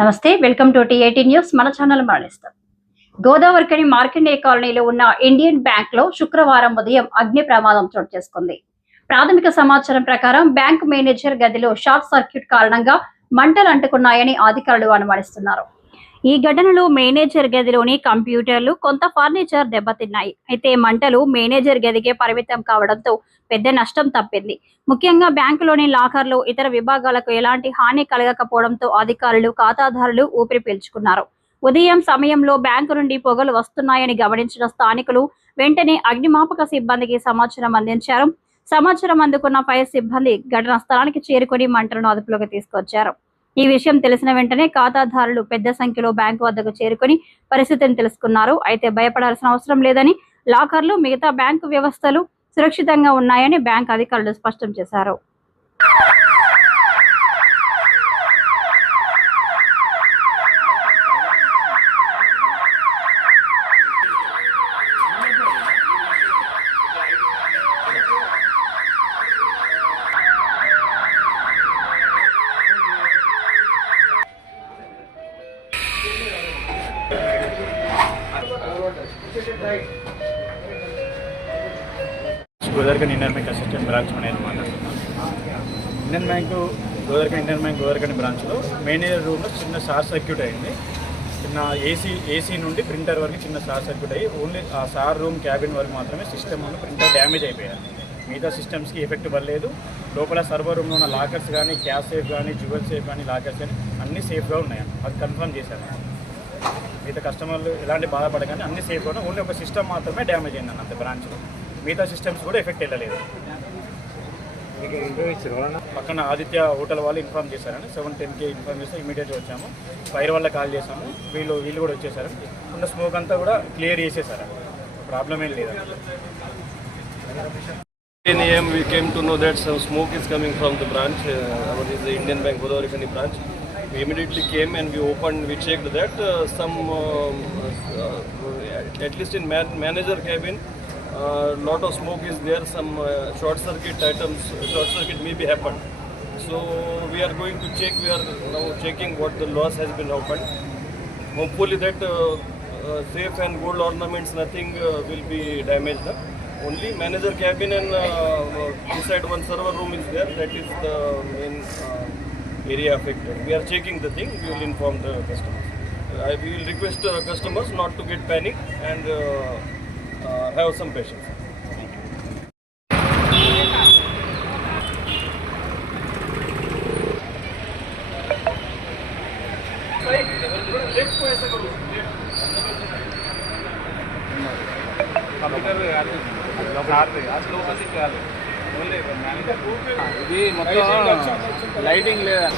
నమస్తే, welcome to టీ18 న్యూస్. మన ఛానల్ మరణిస్తాం. గోదావరికని మార్కండే కాలనీలో ఉన్న ఇండియన్ బ్యాంక్ లో శుక్రవారం ఉదయం అగ్ని ప్రమాదం చోటు చేసుకుంది. ప్రాథమిక సమాచారం ప్రకారం బ్యాంక్ మేనేజర్ గదిలో షార్ట్ సర్క్యూట్ కారణంగా మంటలు అంటుకున్నాయని అధికారులు అనుమానిస్తున్నారు. ఈ ఘటనలో మేనేజర్ గదిలోని కంప్యూటర్లు, కొంత ఫర్నిచర్ దెబ్బతిన్నాయి. అయితే మంటలు మేనేజర్ గదికే పరిమితం కావడంతో పెద్ద నష్టం తప్పింది. ముఖ్యంగా బ్యాంకులోని లాకర్లు, ఇతర విభాగాలకు ఎలాంటి హాని కలగకపోవడంతో అధికారులు, ఖాతాదారులు ఊపిరి పీల్చుకున్నారు. ఉదయం సమయంలో బ్యాంకు నుండి పొగలు వస్తున్నాయని గమనించిన స్థానికులు వెంటనే అగ్నిమాపక సిబ్బందికి సమాచారం అందించారు. సమాచారం అందుకున్న ఫైర్ సిబ్బంది ఘటనా స్థలానికి చేరుకుని మంటలను అదుపులోకి తీసుకొచ్చారు. ఈ విషయం తెలిసిన వెంటనే ఖాతాదారులు పెద్ద సంఖ్యలో బ్యాంకు వద్దకు చేరుకుని పరిస్థితిని తెలుసుకున్నారు. అయితే భయపడాల్సిన అవసరం లేదని, లాకర్లు, మిగతా బ్యాంకు వ్యవస్థలు సురక్షితంగా ఉన్నాయని బ్యాంక్ అధికారులు స్పష్టం చేశారు. Godavarikhani Indian bank assistant branch manager మాట్లాడుతున్నాను. ఇండియన్ బ్యాంక్ గోదావరికని బ్రాంచ్లో మేనేజర్ రూమ్లో చిన్న షార్ట్ సర్క్యూట్ అయింది. చిన్న ఏసీ నుండి ప్రింటర్ వరకు చిన్న షార్ట్ సర్క్యూట్ అయ్యి ఓన్లీ ఆ సార్ రూమ్ క్యాబిన్ వరకు మాత్రమే సిస్టమ్ ఉన్న ప్రింటర్ డ్యామేజ్ అయిపోయారు. మిగతా సిస్టమ్స్కి ఎఫెక్ట్ పడలేదు. లోపల సర్వర్ రూమ్లో ఉన్న లాకర్స్ కానీ, క్యాష్ సేఫ్ కానీ, జ్యువెల్ సేఫ్ కానీ, లాకర్స్ కానీ అన్నీ సేఫ్గా ఉన్నాయి. అది కన్ఫర్మ్ చేశాను. మిగతా కస్టమర్లు ఎలాంటి బాధపడగానే అన్నీ సేఫ్గా ఉన్నాయి. ఓన్లీ ఒక సిస్టమ్ మాత్రమే డ్యామేజ్ అయింది అంతే బ్రాంచ్లో. మిగతా సిస్టమ్స్ కూడా ఎఫెక్ట్ వెళ్ళలేదు. పక్కన ఆదిత్య హోటల్ వాళ్ళు ఇన్ఫార్మ్ చేశారని 7:10కి ఇన్ఫార్మ్ చేస్తే ఇమీడియట్గా వచ్చాము. ఫైర్ వల్ల కాల్ చేసాము. వీళ్ళు కూడా వచ్చేసారు. ఉన్న స్మోక్ అంతా కూడా క్లియర్ చేసేసారు. ప్రాబ్లం ఏం లేదు. 10 AM we came to know that some smoke is coming from the branch. Our is the Indian Bank Godavarikani branch. We immediately came and we checked that at least in manager cabin lot of smoke is there. Some short circuit may be happened. So we are going to check. We are now checking what the loss has been happened. Hopefully that safe and gold ornaments nothing will be damaged. Only manager cabin and inside one server room is there. That is the main area affected. We are checking the thing. We will inform the customers. We will request customers not to get panic and have some patience. ఇది మొత్తం లైటింగ్ లేదా